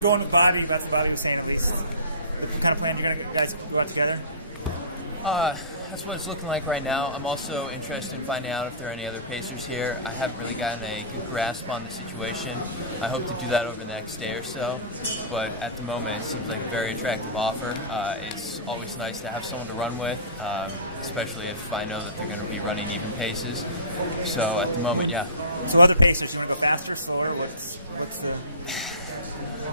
Going with Bobby, that's what Bobby was saying at least. What kind of plan you're going to guys go out together? That's what it's looking like right now. I'm also interested in finding out if there are any other pacers here. I haven't really gotten a good grasp on the situation. I hope to do that over the next day or so. But at the moment, it seems like a very attractive offer. It's always nice to have someone to run with, especially if I know that they're going to be running even paces. So at the moment, yeah. So other pacers, you want to go faster, slower? What's the...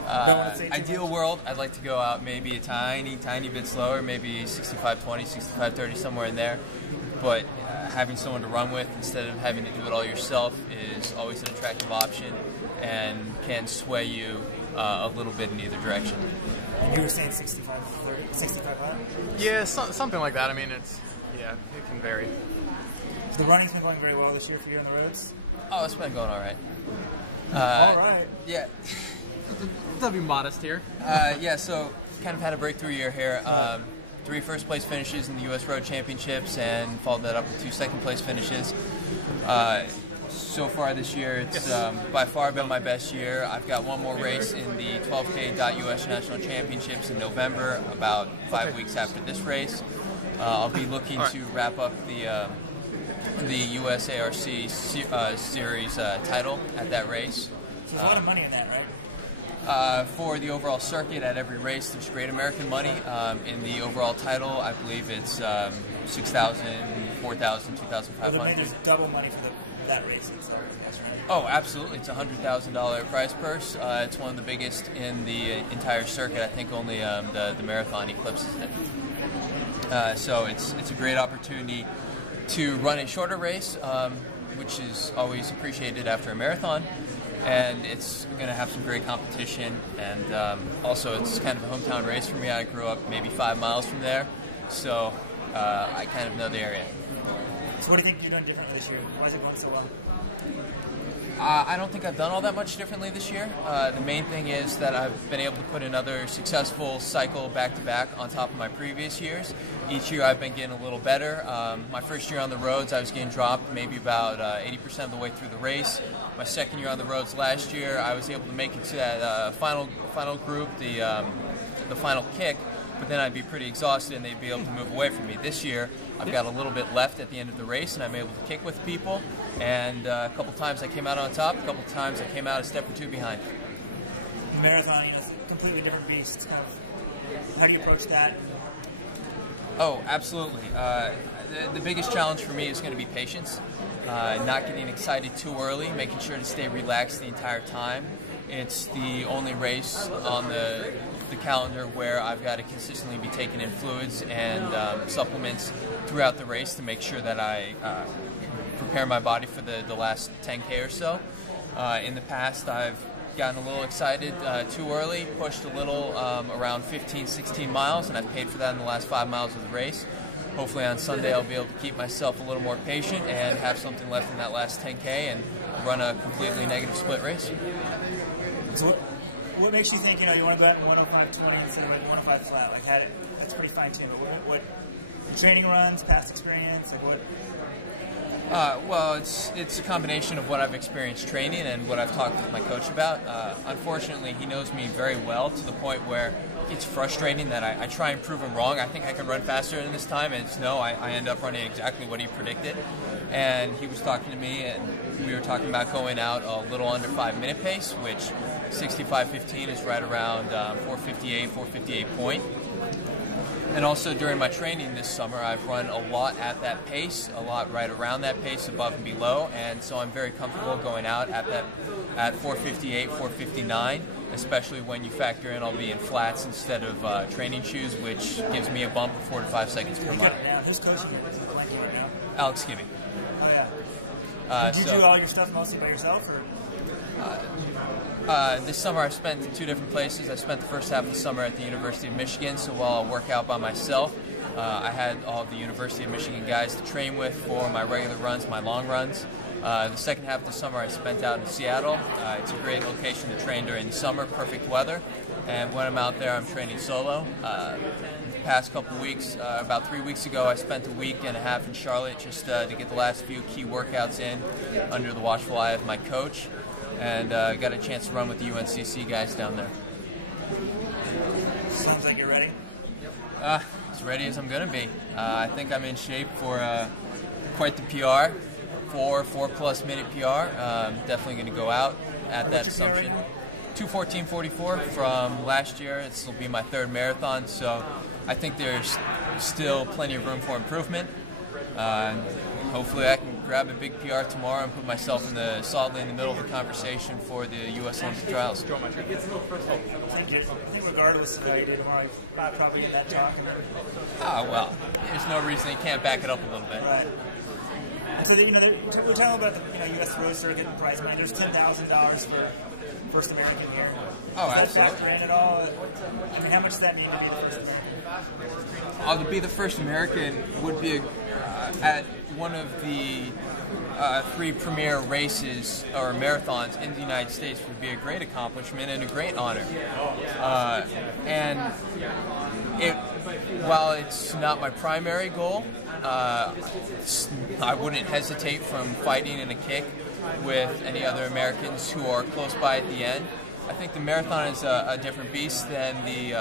Ideal world, I'd like to go out maybe a tiny bit slower, maybe 65-20, 65-30, somewhere in there. But having someone to run with instead of having to do it all yourself is always an attractive option and can sway you a little bit in either direction. And you were saying 65-30, 65-5? Yeah, something like that. I mean, it can vary. So the running's been going very well this year for you on the roads? Oh, it's been going all right. All right. Yeah. I'll be modest here. Yeah, so kind of had a breakthrough year here. 3 first-place finishes in the U.S. Road Championships and followed that up with 2 second-place finishes. So far this year, it's by far been my best year. I've got one more race in the 12K.US National Championships in November, about 5 weeks after this race. I'll be looking to wrap up the USARC series title at that race. So there's a lot of money in that, right? For the overall circuit at every race, there's Great American money. In the overall title, I believe it's $6,000, $4,000, $2,500. There's double money for that race. That's right. Oh, absolutely. It's a $100,000 prize purse. It's one of the biggest in the entire circuit. I think only the marathon eclipses it. So it's a great opportunity to run a shorter race, which is always appreciated after a marathon. And it's going to have some great competition, and also it's kind of a hometown race for me. I grew up maybe 5 miles from there, so I kind of know the area. So what do you think you're doing differently this year? Why is it going so well? I don't think I've done all that much differently this year. The main thing is that I've been able to put another successful cycle back-to-back on top of my previous years. Each year I've been getting a little better. My first year on the roads, I was getting dropped maybe about 80% of the way through the race. My second year on the roads last year, I was able to make it to that final group, the final kick, but then I'd be pretty exhausted and they'd be able to move away from me. This year, I've got a little bit left at the end of the race, and I'm able to kick with people. And a couple times I came out on top, a couple times I came out a step or two behind. Marathon, it's a completely different beast. It's kind of, how do you approach that? Oh, absolutely. The biggest challenge for me is going to be patience. Not getting excited too early, making sure to stay relaxed the entire time. It's the only race on the calendar where I've got to consistently be taking in fluids and supplements throughout the race to make sure that I prepare my body for the last 10K or so. In the past, I've gotten a little excited too early, pushed a little around 15, 16 miles, and I've paid for that in the last 5 miles of the race. Hopefully on Sunday I'll be able to keep myself a little more patient and have something left in that last 10K and run a completely negative split race. So what makes you think, you want to go out in 105.20 instead of 105 flat? Like, that's pretty fine-tuned. But what training runs, past experience, like what? Well, it's a combination of what I've experienced training and what I've talked with my coach about. Unfortunately, he knows me very well to the point where it's frustrating that I try and prove him wrong. I think I can run faster than this time, and I end up running exactly what he predicted. And he was talking to me, and we were talking about going out a little under 5-minute pace, which 65.15 is right around 4:58, 4:58 point. And also during my training this summer, I've run a lot at that pace, a lot right around that pace, above and below, and so I'm very comfortable going out at 4:58, 4:59, especially when you factor in I'll be in flats instead of training shoes, which gives me a bump of 4 to 5 seconds per mile. Yeah, who's coaching you? Right now? Alex Gibby. Oh yeah. Did you do all your stuff mostly by yourself, or? This summer I spent in 2 different places. I spent the first half of the summer at the University of Michigan, so while I work out by myself, I had all of the University of Michigan guys to train with for my regular runs, my long runs. The second half of the summer I spent out in Seattle. It's a great location to train during the summer, perfect weather. And when I'm out there, I'm training solo. The past couple weeks, about 3 weeks ago, I spent a week and a half in Charlotte just to get the last few key workouts in under the watchful eye of my coach. And got a chance to run with the UNCC guys down there. Sounds like you're ready. As ready as I'm going to be. I think I'm in shape for quite the PR, 4+ minute PR. Definitely going to go out at that assumption. 2:14:44 from last year. This will be my third marathon, so I think there's still plenty of room for improvement. Hopefully I can grab a big PR tomorrow and put myself solidly in the middle of the conversation for the U.S. Olympic trials. I think regardless of how you do tomorrow, you probably get that talk. Well, there's no reason you can't back it up a little bit. Right. And so, we're talking about the U.S. road circuit and prize money. There's $10,000 for first American here. Oh, Does that absolutely. factor in at all? I mean, how much does that mean to be the first American? To be the first American would be at one of the 3 premier races or marathons in the United States would be a great accomplishment and a great honor. And while it's not my primary goal, I wouldn't hesitate from fighting in a kick with any other Americans who are close by at the end. I think the marathon is a different beast than the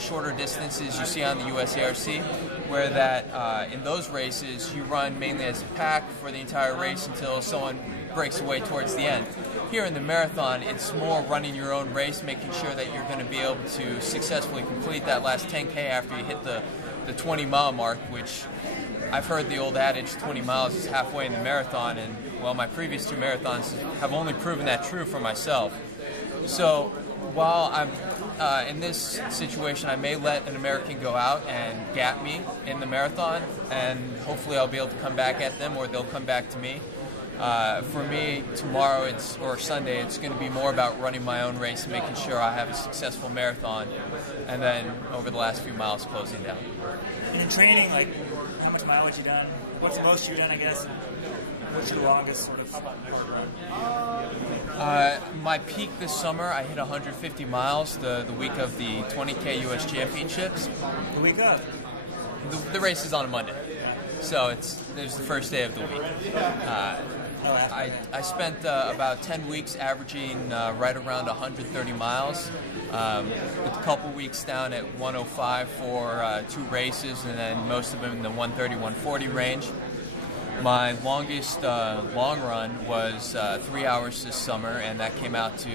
shorter distances you see on the USARC, where that in those races you run mainly as a pack for the entire race until someone breaks away towards the end. Here in the marathon, it's more running your own race, making sure that you're going to be able to successfully complete that last 10K after you hit the 20-mile mark, which I've heard the old adage 20 miles is halfway in the marathon, and well, my previous 2 marathons have only proven that true for myself. So while I'm in this situation, I may let an American go out and gap me in the marathon, and hopefully I'll be able to come back at them or they'll come back to me. For me, tomorrow or Sunday, it's going to be more about running my own race and making sure I have a successful marathon, and then over the last few miles, closing down. And in training, like, how much mileage you done? What's the most you've done, I guess? What's your longest sort of my peak this summer, I hit 150 miles the week of the 20K U.S. Championships. The week of? The race is on a Monday, so there's the first day of the week. I spent about 10 weeks averaging right around 130 miles, with a couple weeks down at 105 for 2 races, and then most of them in the 130, 140 range. My longest long run was 3 hours this summer, and that came out to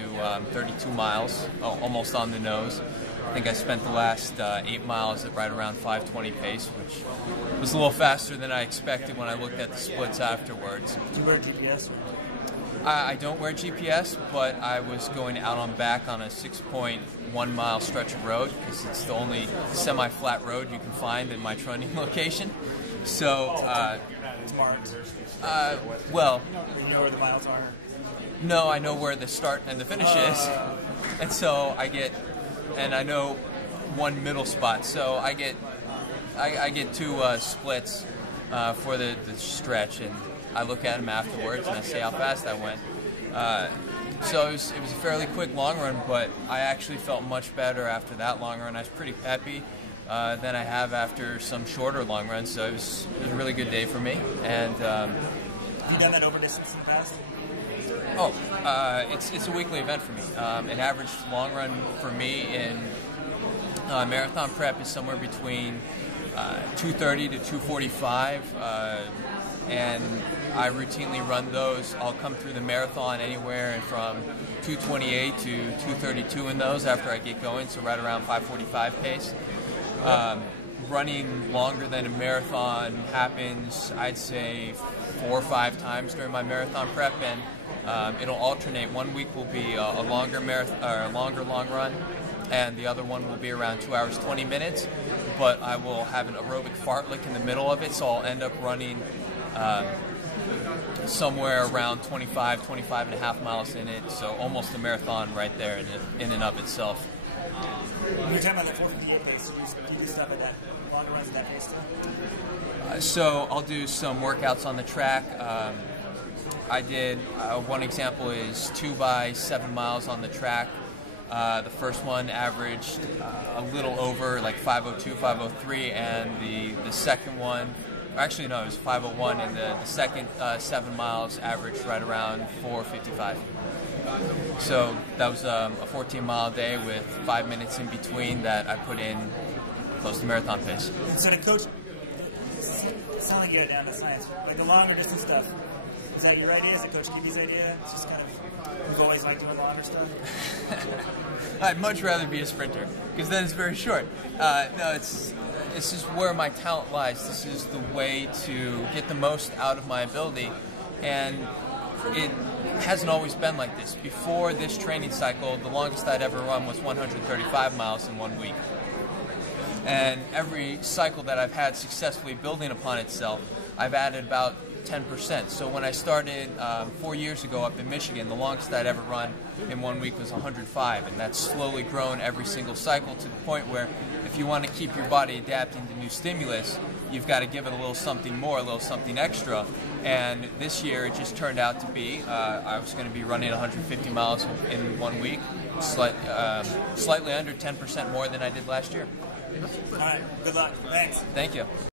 32 miles, almost on the nose. I think I spent the last 8 miles at right around 5:20 pace, which was a little faster than I expected when I looked at the splits afterwards. Do you wear GPS? I don't wear GPS, but I was going out on back on a 6.1 mile stretch of road because it's the only semi-flat road you can find in my training location. So, Smart. well, You know where the miles are? no, I know where the start and the finish is, and so I know one middle spot. So I get 2 splits for the stretch, and I look at them afterwards and I see how fast I went. So it was a fairly quick long run, but I actually felt much better after that long run. I was pretty peppy than I have after some shorter long runs. So it was a really good day for me. And Have you done that over distance in the past? It's a weekly event for me. An average long run for me in marathon prep is somewhere between 2:30 to 2:45, and I routinely run those. I'll come through the marathon anywhere from 2:28 to 2:32 in those after I get going, so right around 5:45 pace. Running longer than a marathon happens, I'd say 4 or 5 times during my marathon prep, and it'll alternate. One week will be a longer longer long run, and the other one will be around 2 hours 20 minutes. But I will have an aerobic fartlek in the middle of it, so I'll end up running somewhere around 25 and a half miles in it, so almost a marathon right there in and of itself. When you're talking about the 458 pace, do you do stuff at that longer runs at that pace still? So I'll do some workouts on the track. I did, one example is 2 by 7 miles on the track. The first one averaged a little over like 5:02, 5:03, and the second one, actually no, it was 5:01, and the second 7 miles averaged right around 4:55. So that was a 14-mile day with 5 minutes in between that I put in close to marathon pace. So the coach, it sounds like you had down to science. Like the longer distance stuff, is that your idea? Is it Coach Kibbe's idea? It's just kind of, you've always liked doing longer stuff? I'd much rather be a sprinter because then it's very short. No, this is where my talent lies. This is the way to get the most out of my ability, and it hasn't always been like this. Before this training cycle, the longest I'd ever run was 135 miles in 1 week. And every cycle that I've had successfully building upon itself, I've added about 10%. So when I started 4 years ago up in Michigan, the longest I'd ever run in 1 week was 105, and that's slowly grown every single cycle to the point where if you want to keep your body adapting to new stimulus, you've got to give it a little something more, a little something extra. And this year it just turned out to be, I was going to be running 150 miles in 1 week, slightly under 10% more than I did last year. All right, good luck. Thanks. Thank you.